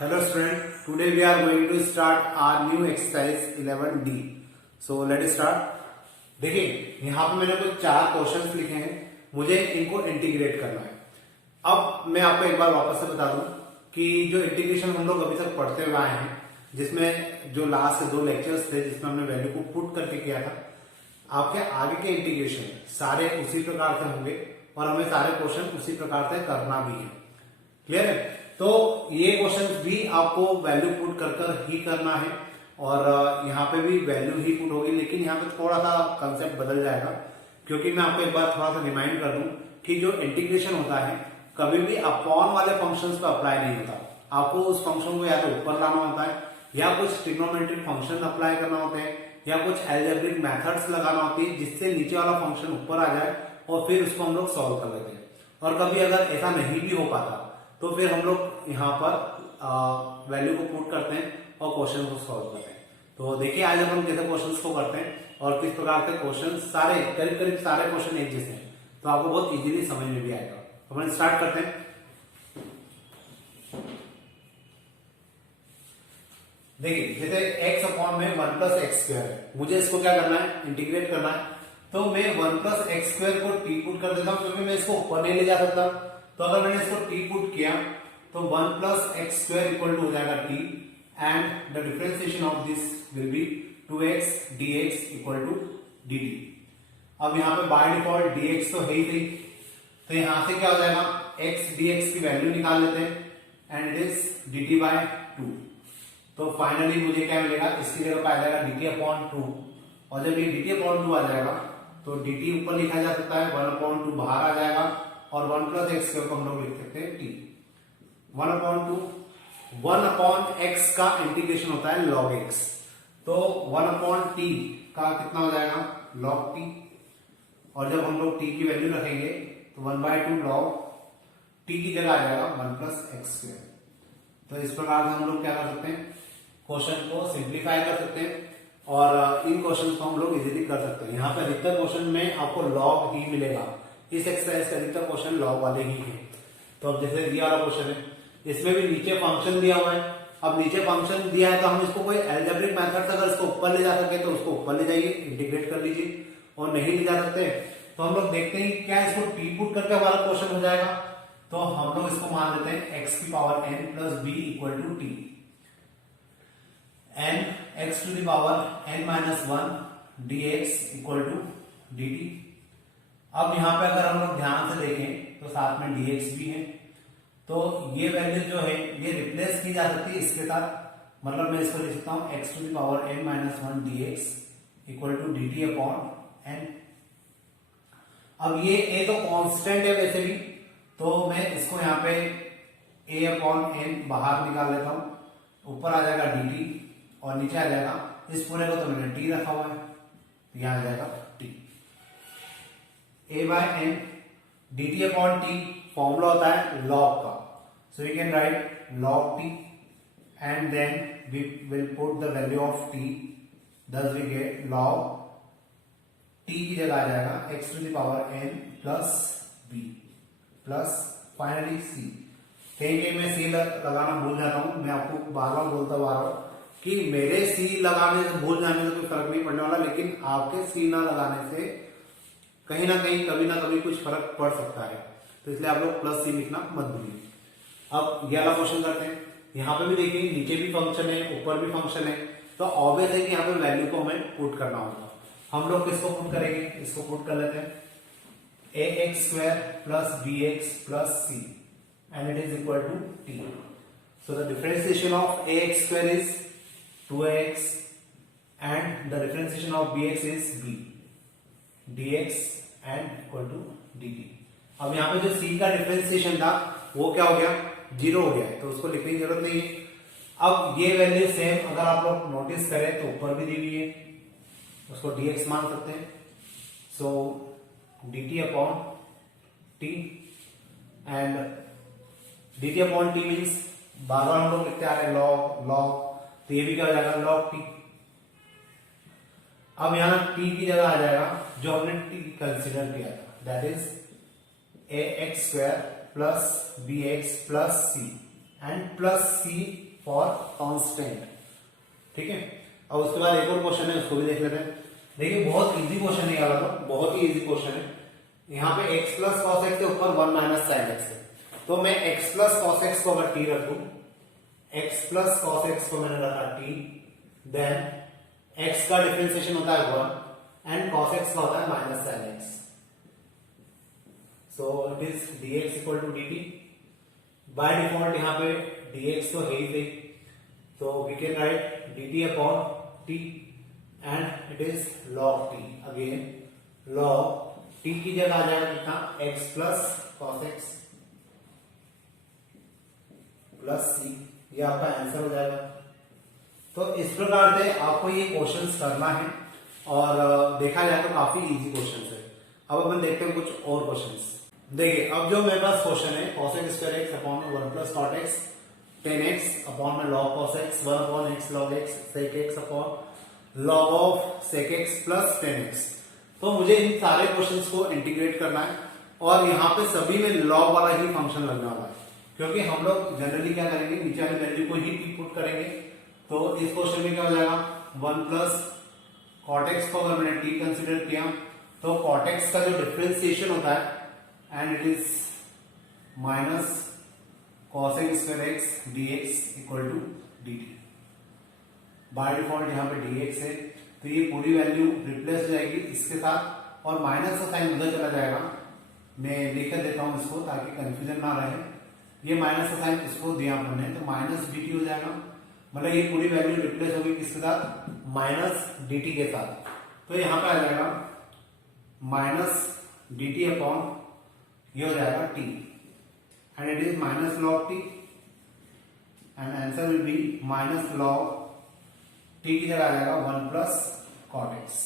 Hello student, today we are going to start our new exercise 11D. So let's start. देखिए यहाँ पे मैंने कुछ 4 क्वेश्चंस लिखे हैं, मुझे इनको इंटीग्रेट करना है। अब मैं आपको एक बार वापस से बता दूं कि जो इंटीग्रेशन हम लोग अभी तक पढ़ते हुए आए हैं, जिसमें जो लास्ट 2 लेक्चर्स थे जिसमें हमने वैल्यू को पुट करके किया था, आपके आगे के इंटीग्रेशन सारे उसी प्रकार से होंगे और हमें सारे क्वेश्चन उसी प्रकार से करना भी है। क्लियर है? तो ये क्वेश्चन भी आपको वैल्यू पुट कर ही करना है और यहाँ पे भी वैल्यू ही पुट होगी, लेकिन यहाँ पे थोड़ा सा कंसेप्ट बदल जाएगा, क्योंकि मैं आपको एक बार थोड़ा सा रिमाइंड कर दूं कि जो इंटीग्रेशन होता है कभी भी अपॉन वाले फंक्शंस पे अप्लाई नहीं होता। आपको उस फंक्शन को या तो ऊपर लाना होता है, या कुछ ट्रिग्नोमेट्रिक फंक्शन अप्लाई करना होता है, या कुछ एल्जेब्रिक मेथड्स लगाना होती है जिससे नीचे वाला फंक्शन ऊपर आ जाए और फिर उसको हम लोग सॉल्व कर लेते हैं। और कभी अगर ऐसा नहीं भी हो पाता तो फिर हम लोग यहाँ पर वैल्यू को पुट करते हैं और क्वेश्चन को सॉल्व करते हैं। तो देखिए आज हम कैसे क्वेश्चंस को करते हैं और किस प्रकार के क्वेश्चन सारे करीब सारे क्वेश्चन एक जैसे हैं, तो आपको बहुत इजीली समझ में भी आएगा। तो हम स्टार्ट करते हैं। देखिए जैसे x अपॉन में 1 प्लस एक्स स्क्वायर है, मुझे इसको क्या करना है, इंटीग्रेट करना है। तो मैं 1 प्लस एक्स स्क्वायर को t पुट कर देता हूं, क्योंकि मैं इसको ऊपर नहीं ले जा सकता। तो अगर मैंने इसको t पुट किया तो 1 plus x square equal to हो जाएगा t, and the differentiation of this will be 2x dx equal to dt। अब यहाँ पे बाय डिफॉल्ट dx तो है ही नहीं, तो यहां से क्या हो जाएगा, x dx की वैल्यू निकाल लेते हैं and it is dt by 2। तो फाइनली मुझे क्या मिलेगा, इसकी जगह पे आ जाएगा dt अपॉन 2, और जब ये dt अपॉन 2 आ जाएगा तो dt ऊपर लिखा जा सकता है, 1 अपॉन 2 बाहर आ जाएगा और 1 प्लस एक्स को हम लोग लिख सकते हैं t। 1 अपॉन 2, 1 अपॉन एक्स का इंटीग्रेशन होता है log x, तो 1 अपॉन t का कितना हो जाएगा, log t, और जब हम लोग t की वैल्यू रखेंगे तो 1/2 log t की जगह आ जाएगा 1 प्लस एक्स स्क्वायर। तो इस प्रकार से हम लोग क्या कर सकते हैं, क्वेश्चन को सिंप्लीफाई कर सकते हैं और इन क्वेश्चन को हम लोग इजीली कर सकते हैं। यहाँ पे अधिकतर क्वेश्चन में आपको लॉग ही मिलेगा, इस एक्सरसाइज का अधिकतर क्वेश्चन लॉग वाले ही हैं। तो अब जैसे ये वाला क्वेश्चन है, इसमें भी नीचे फंक्शन दिया हुआ है। अब नीचे फंक्शन दिया है तो हम इसको कोई एल्जेब्रिक मेथड से अगर इसको ऊपर ले जा सके तो उसको ऊपर ले जाइए, इंटीग्रेट कर लीजिए, और नहीं ले जा सकते तो हम लोग देखते हैं क्या इसको टी पुट करके हमारा क्वेश्चन हो जाएगा। तो हम लोग इसको मान लेते हैं x की power n plus b equal to t, n x to the power n minus 1 dx equal to dt। अब यहाँ पे अगर हम लोग ध्यान से देखें तो साथ में dx भी है, तो ये वैल्यू जो है ये रिप्लेस की जा सकती है इसके साथ, मतलब मैं इसको लिख सकता हूँ x to the power n minus 1 dx equal to dt upon n। अब ये a तो कांस्टेंट है वैसे भी, तो मैं इसको यहाँ पे a अपॉन n बाहर निकाल लेता हूं, ऊपर आ जाएगा dt और नीचे आ जाएगा, इस पूरे को तो मैंने t रखा हुआ है, तो यहां आ जाएगा t। a by n dt upon t formula होता है log का, so we can write log t and then we will put the value of t, thus we get log t की जगह आ जाएगा x to the power n plus b plus finally c। कहीं मैं c लगाना भूल जाता हूं, मैं आपको बार बार बोलता हुआ आ रहा हूं कि मेरे c लगाने से भूल जाने से कोई फर्क नहीं पड़ने वाला, लेकिन आपके c ना लगाने से कहीं ना कहीं कभी ना कभी कुछ फर्क पड़ सकता है, तो इसलिए आप लोग प्लस c लिखना मत भूलिए। अब ये वाला क्वेश्चन करते हैं। यहाँ पे भी देखिए नीचे भी फंक्शन है, ऊपर भी फंक्शन है, तो ऑब्वियस है कि यहाँ पे वैल्यू को हमें पुट करना होगा। हम लोग किसको पुट करेंगे, इसको पुट कर लेते हैं, ax square plus bx plus c and it is equal to t. So the differentiation of ax square is 2x and the differentiation of bx is b, dx and equal to dt. अब यहाँ पे जो c का differentiation था वो क्या हो गया, 0 हो गया है, तो उसको लिखने की जरूरत नहीं है। अब ये वैल्यू सेम अगर आप लोग नोटिस करें तो ऊपर भी दी हुई है, उसको dx मान सकते हैं, so dt upon t and dt upon t means बार बार हम लोग लिखते आ रहे हैं log, तो ये भी क्या हो जाएगा log t। अब यहां t की जगह आ जाएगा जो हमने t कंसीडर किया था, that is ax square plus bx plus c and plus c for constant. ठीक है, अब उसके बाद एक और क्वेश्चन है, उसको भी देख लेते हैं। देखिए बहुत इजी क्वेश्चन है, वाला तो बहुत ही इजी क्वेश्चन है। यहाँ पे x प्लस कॉस एक्स के ऊपर 1 माइनस साइन एक्स है, तो मैं x प्लस कॉस एक्स को अगर t रख दूं, x प्लस कॉस एक्स को मैंने रखा t, देन x का डिफरेंशिएशन होता है 1 एंड कॉस एक्स का होता है minus sine x, so it is dx equal to dt। By default यहाँ पे dx तो है ही सही, तो we can write dt upon t and it is log t। Again log t की जगह आ जाएगा कितना, x plus cos x plus c, ये आपका आंसर हो जाएगा। तो इस प्रकार से आपको ये क्वेश्चंस करना है और देखा जाए तो काफी इजी क्वेश्चंस है। अब अपन देखते हैं कुछ और क्वेश्चंस। देखिए अब जो मेरे पास क्वेश्चन है, cos x square x upon में 1 plus cot x tan x upon में log cos x 1 upon x log x sec x upon log of sec x plus tan x। तो मुझे इन सारे क्वेश्चंस को इंटीग्रेट करना है और यहाँ पे सभी में log वाला ही फंक्शन लगने वाला है, क्योंकि हम लोग जनरली क्या करेंगे, नीचे वाली वैल्यू को ही पुट करेंगे। तो इस क्वेश्चन में क्या हो जाएगा, 1 प्लस cot x को अगर मैंने t कंसिडर किया तो cot x का जो डिफरेंशिएशन होता है and it is minus cos x square x dx equal to dt। By default यहाँ पे dx है, तो ये पूरी वैल्यू रिप्लेस हो जाएगी इसके साथ और माइनस का साइन उधर चला जाएगा। मैं लिख देता हूं इसको ताकि कंफ्यूजन ना रहे। ये माइनस का साइन इसको दिया हमने, तो माइनस dt हो जाएगा, मतलब ये पूरी वैल्यू रिप्लेस होगी किसके साथ, माइनस dt के साथ। तो यहाँ पे आ जाएगा माइनस dt अपॉन ये हो जाएगा t and it is minus log t and answer will be minus log t की जगह आ जाएगा 1 plus cot x।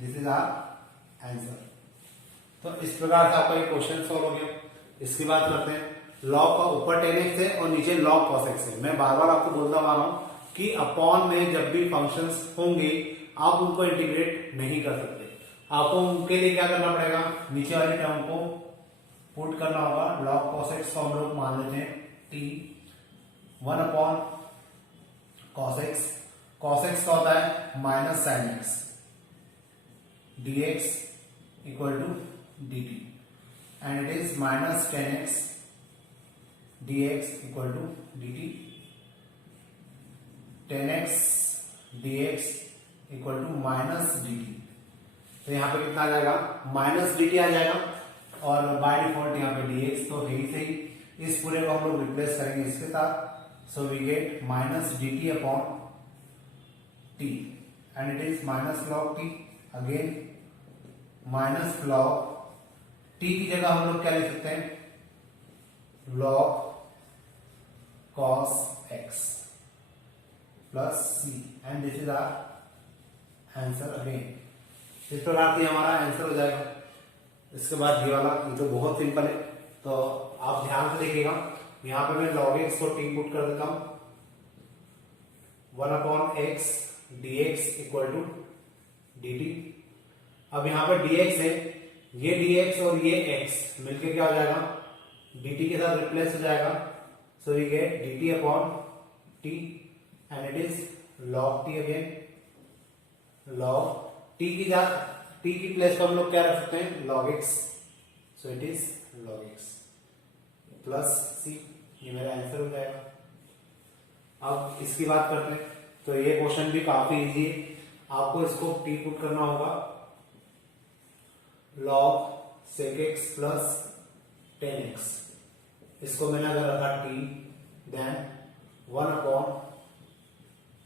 This is our answer. तो इस प्रकार से आपका ये क्वेश्चन सॉल्व हो गया। इसकी बात करते हैं, log का ऊपर tan x है और नीचे log cos x है। मैं बार बार आपको बोलता आ रहा हूं कि अपॉन में जब भी फंक्शंस होंगे आप उनको इंटीग्रेट नहीं कर सकते, आपको उनके लिए क्या करना पड़ेगा, नीचे वाली टर्म को पुट करना होगा। log cos x को हम लोग मान लेते हैं t, 1 upon cos x, cos x का होता है minus sine x dx equal to dt and it is minus tan x dx equal to dt, tan x dx equal to minus dt। तो यहाँ पे कितना आ जाएगा, माइनस dt आ जाएगा और बाय डिफॉल्ट यहाँ पे dx तो है ही सही, इस पूरे को हम लोग रिप्लेस करेंगे इसके साथ, so we get minus dt upon t and it is minus log t, again minus log t की जगह हम लोग क्या लिख सकते हैं, log cos x plus c and this is our answer again. इस प्रकार से हमारा आंसर हो जाएगा। इसके बाद ये वाला, ये तो बहुत सिंपल है, तो आप ध्यान से देखिएगा। यहाँ पे मैं log x को t पुट कर देता हूं, 1 upon x dx equal to dt। अब यहाँ पे dx है, ये dx और ये x मिलके क्या हो जाएगा, dt के साथ रिप्लेस हो जाएगा, so we get dt upon t and it is log t again, log t की प्लेस पर हम लोग क्या रख सकते हैं, log x, so it is log x plus c, ये मेरा आंसर हो जाएगा। अब इसकी बात करते हैं, तो ये क्वेश्चन भी काफी इजी है, आपको इसको t पुट करना होगा, log sec x plus tan x, इसको मैंने अगर रखा t, then 1 upon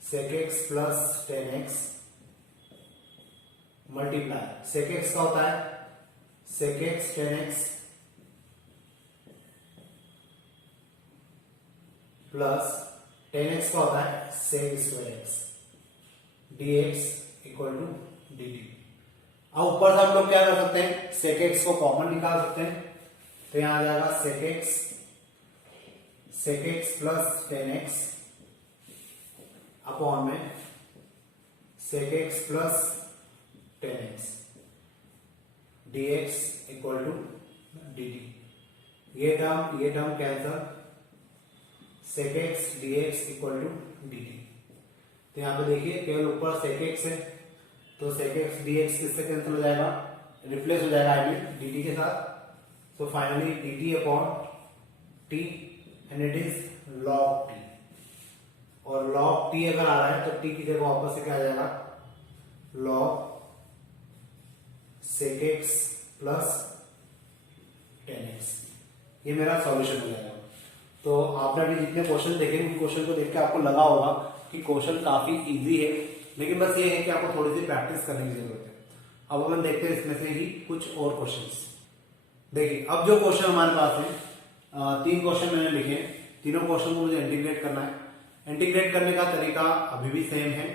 sec x plus tan x multiply, sec x का होता है sec x tan x plus tan x का होता है sec square x dx equal to dt। अब ऊपर से हम लोग क्या कर सकते हैं, sec x को कॉमन निकाल सकते हैं, तो यहां आ जाएगा sec x plus tan x upon में sec x plus tan x dx equal to dt। ये term cancel, sec x dx equal to dt। तो यहाँ पे देखिए केवल ऊपर sec x है, तो sec x dx किससे कैंसिल हो जाएगा, रिप्लेस हो जाएगा आई मीन dt के साथ। So finally dt upon t and it is log t, और log t अगर आ रहा है तो t की जगह वापस से क्या आ जाएगा, log sec x plus tan x। ये मेरा सॉल्यूशन हो जाएगा। तो आपने अभी जितने क्वेश्चन देखे उन क्वेश्चन को देख के आपको लगा होगा कि क्वेश्चन काफी इजी है, लेकिन बस ये है कि आपको थोड़ी सी प्रैक्टिस करने की जरूरत है। अब हम देखते हैं इसमें से ही कुछ और क्वेश्चंस। देखिए अब जो क्वेश्चन हमारे पास है, 3 क्वेश्चन मैंने लिखे हैं, तीनों क्वेश्चन को मुझे इंटीग्रेट करना है। इंटीग्रेट करने का तरीका अभी भी सेम है,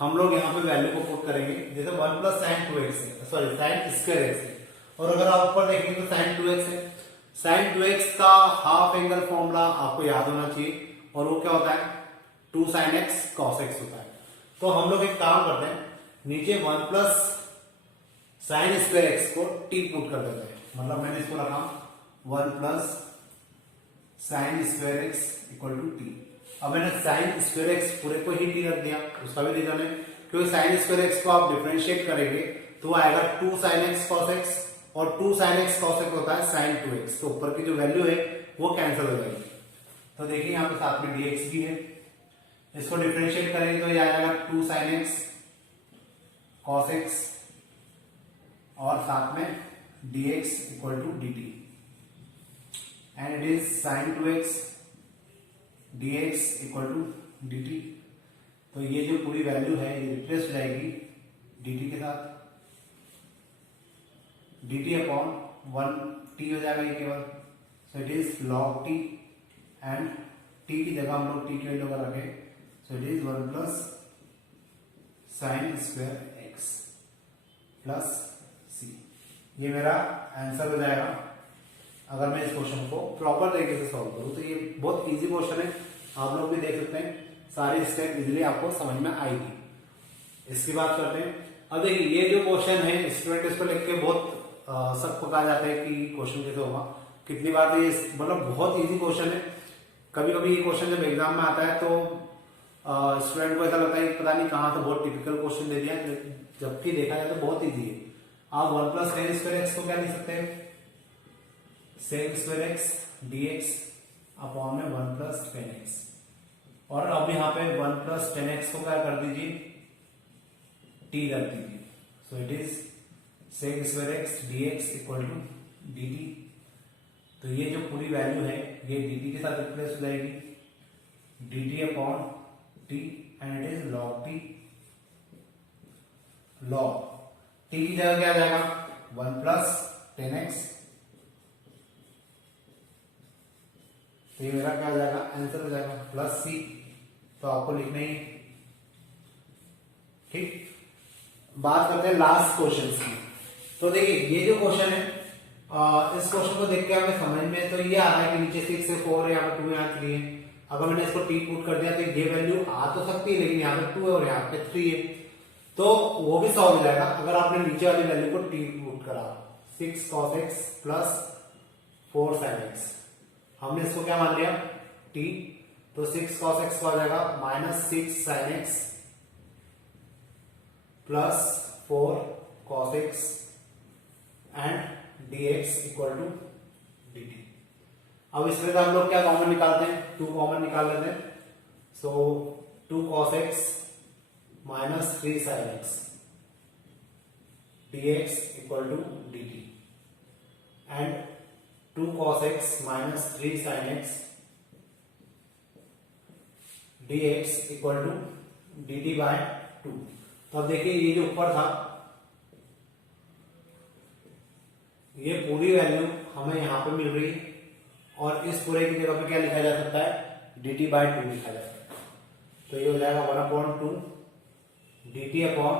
हम लोग यहाँ पे वैल्यू को पुट करेंगे। जैसे 1 प्लस साइन 2x है, सॉरी साइन स्क्वायर एक्स है, और अगर आप ऊपर देखेंगे तो साइन 2x है। साइन 2x का हाफ एंगल फॉर्मूला आपको याद होना चाहिए, और वो क्या होता है, 2 sin x cos x होता है। तो हम लोग एक काम करते हैं, नीचे 1 प्लस साइन स्क्वायर एक्स को t पुट कर देते हैं, मतलब मैंने इसको रखा 1 plus sine square x equal to t. अब मैंने साइन स्क्वायर एक्स पूरे को ही टी रख दिया, उसका भी रीजन है क्योंकि साइन स्क्वायर एक्स को आप डिफरेंशिएट करेंगे तो आएगा 2 sin x cos x, और 2 sin x cos x होता है sin 2x, तो ऊपर की जो वैल्यू है वो कैंसिल हो जाएगी। तो देखिए यहाँ पे साथ में dx भी है, इसको डिफरेंशिएट करेंगे तो ये आएगा 2 sin x cos x, और साथ में dx equal to dt, and it is sin 2x dx equal to dt। तो ये जो पूरी वैल्यू है ये रिप्लेस हो जाएगी dt के साथ, dt अपॉन 1t हो जाएगा ये केवल, सो it is log t, and t की जगह हम लोग t की वैल्यू अगर रखें so it is 1 plus sine square X plus C. ये मेरा आंसर हो जाएगा अगर मैं इस क्वेश्चन को प्रॉपर तरीके से सॉल्व करूं। तो ये बहुत इजी क्वेश्चन है, आप लोग भी देख सकते हैं, सारी स्टेप इजीली आपको समझ में आएगी। इसकी बात करते हैं। अब देखिए ये जो क्वेश्चन है स्टूडेंट इसको लिख के बहुत शक पका जाता है कि क्वेश्चन कैसे होगा, कितनी बार ये मतलब बहुत इजी क्वेश्चन है। कभी कभी ये क्वेश्चन जब एग्जाम में आता है तो स्टूडेंट को ऐसा लगता है कि पता नहीं कहाँ तो बहुत टिपिकल क्वेश्चन दे दिया, जबकि देखा जाए तो बहुत इजी है। आप 1 प्लस टेन स्क्वायर एक्स को क्या लिख सकते हैं, sec square x dx upon में 1 प्लस टेन एक्स, और अब यहाँ पे 1 प्लस टेन एक्स को क्या कर दीजिए, t रख दीजिए। So it is sec square x dx equal to dt। तो ये जो पूरी वैल्यू है ये dt के साथ रिप्लेस हो जाएगी, dt upon t, and it is log t। log t की जगह क्या आ जाएगा, 1 प्लस टेन एक्स, तो ये मेरा क्या हो जाएगा, आंसर हो जाएगा प्लस सी। तो आपको लिखना ही, ठीक। बात करते हैं लास्ट क्वेश्चन की। तो देखिए ये जो क्वेश्चन है, इस क्वेश्चन को देख के हमें समझ में तो ये आ रहा है कि नीचे 6 है, 4 है, यहाँ पे 2 यहाँ 3 है। अगर मैंने इसको टी पुट कर दिया तो ये वैल्यू आ तो सकती है, लेकिन यहाँ पे 2 है और यहाँ पे 3 है, तो वो भी सॉल्व हो जाएगा अगर आपने नीचे वाली वैल्यू को टी पुट करा। 6 cos x plus 4 sin x, हमने इसको क्या मान लिया, t। तो 6 cos x हो जाएगा minus 6 sin x plus 4 cos x and dx equal to dt। अब इसमें हम लोग क्या कॉमन निकालते हैं, 2 कॉमन निकाल लेते हैं। So 2 cos x minus 3 sin x dx equal to dt, and 2 cos x minus 3 sin x dx equal to dt by 2। तो अब देखिए ये जो ऊपर था ये पूरी वैल्यू हमें यहां पे मिल रही है, और इस पूरे की जगह पे क्या लिखा जा सकता है, dt बाय 2 लिखा जा सकता है। तो ये हो जाएगा 1/2 dt अपॉन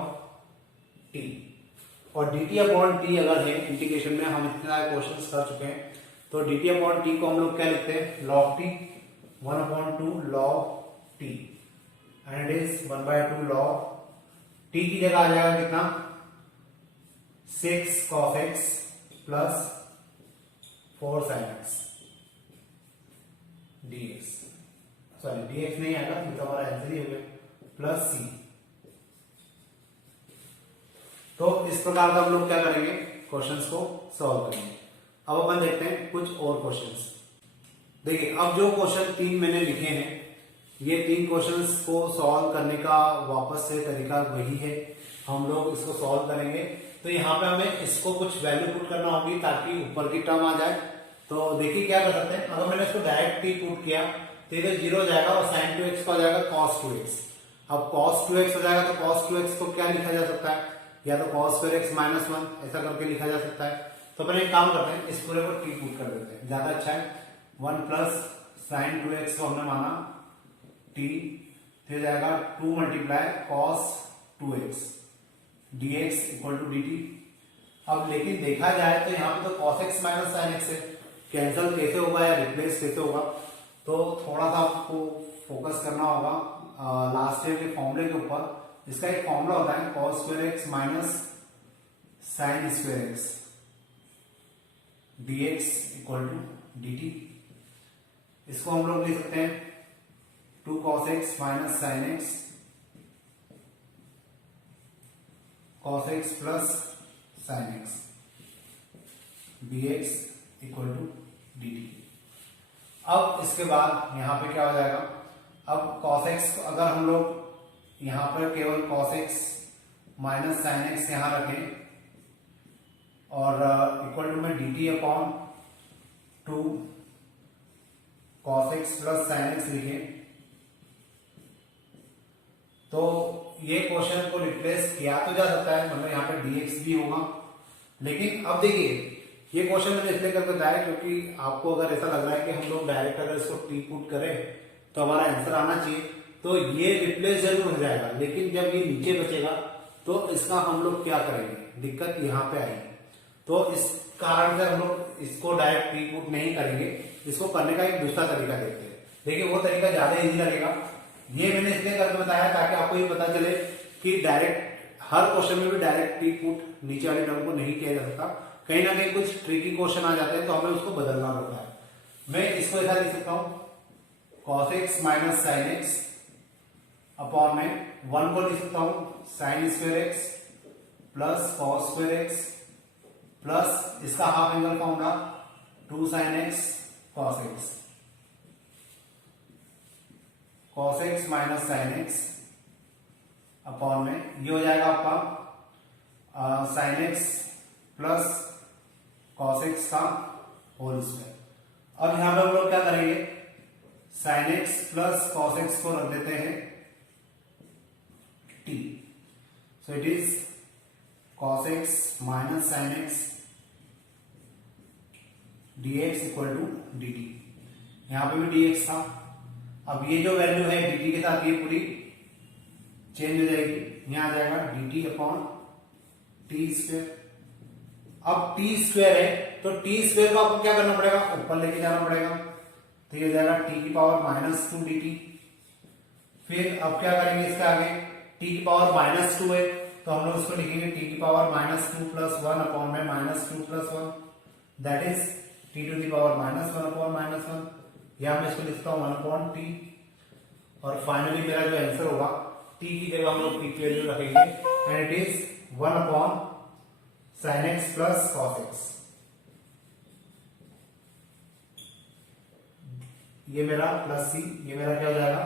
t, और dt अपॉन t अगर है इंटीग्रेशन में, हम इतने सारे क्वेश्चंस कर चुके हैं, तो dt अपॉन t को हम लोग क्या लिखते हैं, log t, 1/2 log t, and it is 1/2 log t की जगह आ जाएगा कितना, 6 cos x plus 4 sin x dx। Sorry dx नहीं आएगा, ये तो हमारा आंसर ही हो गया, प्लस सी। तो इस प्रकार का हम लोग क्या करेंगे, क्वेश्चंस को सॉल्व करेंगे। अब अपन देखते हैं कुछ और क्वेश्चंस। देखिए अब जो क्वेश्चन 3 मैंने लिखे हैं, ये 3 क्वेश्चंस को सॉल्व करने का वापस से तरीका वही है, हम लोग इसको सॉल्व करेंगे। तो यहाँ पे हमें इसको कुछ वैल्यू पुट करना होगी ताकि ऊपर की टर्म आ जाए। तो देखिए क्या कर सकते हैं, अगर मैंने इसको डायरेक्ट टी पुट किया तो इधर 0 हो जाएगा और sin 2x का हो जाएगा cos 2x। अब cos 2x हो जाएगा तो cos 2x को क्या लिखा जा सकता है, या तो cos square x minus 1 ऐसा करके लिखा जा सकता है। तो अपन एक काम करते हैं, इस पूरे को टी पुट कर देते हैं, ज्यादा अच्छा है। 1 प्लस sin 2x को हमने माना t, फिर जाएगा 2 multiply cos 2x dx equal to dt। अब लेकिन देखा जाए तो यहाँ पे तो cos x minus sin x है, कैंसिल कैसे होगा या रिप्लेस कैसे होगा, तो थोड़ा सा आपको फोकस करना होगा लास्ट ईयर के फॉर्मूले के ऊपर। इसका एक फॉर्मूला होता है cos square x minus sin square x dx equal to dt। इसको हम लोग लिख सकते हैं 2 cos x minus sin x cos x plus sin x dx equal to dt। अब इसके बाद यहां पे क्या हो जाएगा, अब cos x अगर हम लोग यहां पर केवल cos x minus sin x यहां रखें और इक्वल टू में dt upon 2 cos x plus sin x लिखें, तो ये क्वेश्चन को रिप्लेस किया तो जा सकता है, मतलब यहाँ पे dx भी होगा। लेकिन अब देखिए ये क्वेश्चन मैंने इसलिए करके बताया क्योंकि आपको अगर ऐसा लग रहा है कि हम लोग डायरेक्ट अगर इसको टी पुट करें तो हमारा आंसर आना चाहिए, तो ये रिप्लेस जरूर हो जाएगा। लेकिन जब ये नीचे बचेगा तो इसका हम लोग क्या करेंगे, दिक्कत यहाँ पे आएगी। तो इस कारण से हम लोग इसको डायरेक्ट टी पुट नहीं करेंगे, इसको करने का एक दूसरा तरीका देखते हैं। देखिए वो तरीका ज्यादा इजी लगेगा, ये मैंने इसलिए करके बताया ताकि आपको ये पता चले कि डायरेक्ट हर क्वेश्चन में भी डायरेक्ट टी पुट नीचे वाली टर्म को नहीं किया जा सकता, कहीं ना कहीं कुछ ट्रिकी क्वेश्चन आ जाते हैं तो हमें उसको बदलना पड़ता है। मैं इसको ऐसा लिख सकता हूं cos x minus sin x upon में 1 को लिख सकता हूं sin square x plus cos square x plus इसका half angle formula 2 sin x cos x cos x minus sin x upon में ये हो जाएगा आपका sin x plus cos x का होल स्क्वायर। अब यहां पर हम लोग क्या करेंगे, sin x plus cos x को रख देते हैं t, so it is cos x minus sin x dx equal to dt। यहां पे भी dx था, अब ये जो वैल्यू है dt के साथ ये पूरी चेंज हो जाएगी, यहां आ जाएगा dt अपॉन टी स्क्वायर। अब टी स्क्वायर है तो टी स्क्वायर को आपको क्या करना पड़ेगा, ऊपर लेके जाना पड़ेगा, तो ये हो जाएगा टी की पावर माइनस 2 dt। फिर अब क्या करेंगे इसके आगे, टी की पावर माइनस 2 है तो हम लोग इसको लिखेंगे टी की पावर माइनस 2 प्लस 1 अपॉन में minus 2 plus 1, that is t to the power minus 1 upon minus 1, या मैं इसको लिखता हूं 1 अपॉन टी। और फाइनली मेरा जो आंसर होगा, टी की जगह हम लोग टी की वैल्यू रखेंगे and it is 1 upon sin x plus cos x। ये मेरा प्लस सी, ये मेरा क्या हो जाएगा,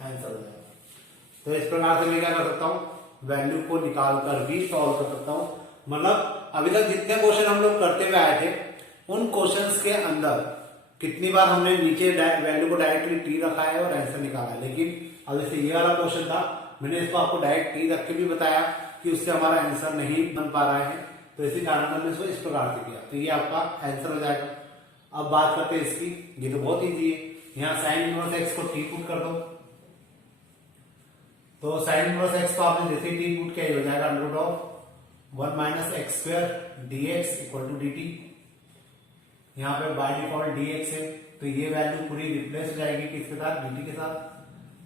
आंसर हो जाएगा। तो इस प्रकार से मैं क्या कर सकता हूं, वैल्यू को निकाल कर भी सॉल्व कर सकता हूं। मतलब अभी तक जितने क्वेश्चन हम लोग करते हुए आए थे उन क्वेश्चंस के अंदर कितनी बार हमने नीचे वैल्यू को डायरेक्टली टी रखा है और आंसर निकाला है। लेकिन अब जैसे ये वाला क्वेश्चन था, मैंने इसको आपको डायरेक्ट टी रख के भी बताया कि उससे हमारा आंसर नहीं बन पा रहा है, तो इसी कारण हमने इसको इस प्रकार से किया, तो ये आपका आंसर हो जाएगा। अब बात करते हैं इसकी, ये तो बहुत इजी है, यहाँ साइन इनवर्स एक्स को टी पुट कर दो, तो साइन इनवर्स एक्स को आपने जैसे टी पुट किया हो जाएगा under root of 1 minus x square dx equal to dt। यहाँ पे बाय डिफॉल्ट dx है तो ये वैल्यू पूरी रिप्लेस हो जाएगी किसके साथ, dt के साथ,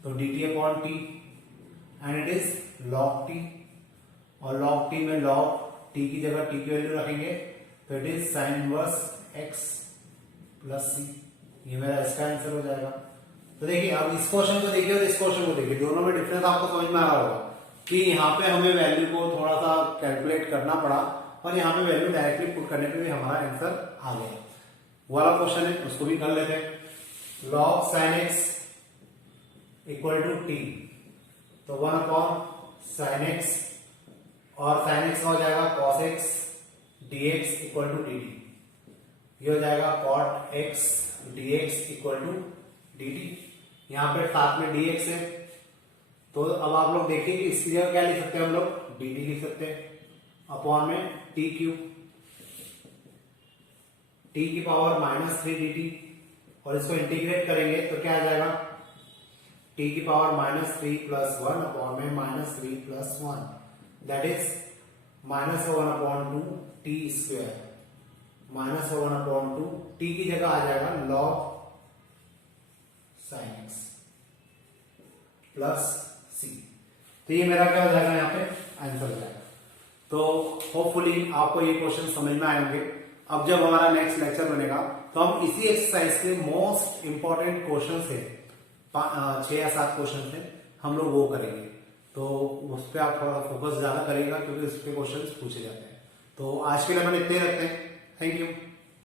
तो dt upon T and it is log t, और log t में log t की जगह t की वैल्यू रखेंगे तो it is sine inverse x plus C. ये मेरा इसका आंसर हो जाएगा। तो देखिए अब इस क्वेश्चन को देखिए और इस क्वेश्चन को देखिए, दोनों में डिफरेंस आपको समझ में आ रहा होगा कि यहाँ पे हमें वैल्यू को थोड़ा सा कैलकुलेट करना पड़ा और यहाँ पे वैल्यू डायरेक्टली पुट करने पे भी हमारा आंसर आ गया। वो वाला क्वेश्चन है उसको भी कर लेते हैं। log sin x equal to t, तो 1/sin x और sin x हो जाएगा cos x dx equal to dt, ये हो जाएगा cot x dx equal to dt। यहाँ पे साथ में dx है, तो अब आप लोग देखिए कि इसकी जगह क्या लिख सकते हैं हम लोग, dt लिख सकते हैं अपॉन में t क्यूब, t की पावर -3 dt, और इसको इंटीग्रेट करेंगे तो क्या आ जाएगा, t की पावर -3 + 1 अपॉन में -3 + 1, that is -1/2 t square, -1/2 t की जगह आ जाएगा log sin x plus c। तो ये मेरा क्या हो जाएगा, यहाँ पे आंसर हो जाएगा। तो होपफुली आपको ये क्वेश्चन समझ में आएंगे। अब जब हमारा नेक्स्ट लेक्चर बनेगा तो हम इसी एक्सरसाइज के मोस्ट इंपॉर्टेंट क्वेश्चन से 6 या 7 क्वेश्चन से हम लोग वो करेंगे, तो उस पर आप थोड़ा फोकस ज्यादा करिएगा क्योंकि उस पर क्वेश्चन पूछे जाते हैं। तो आज के लिए हम इतने रखते हैं। Thank you.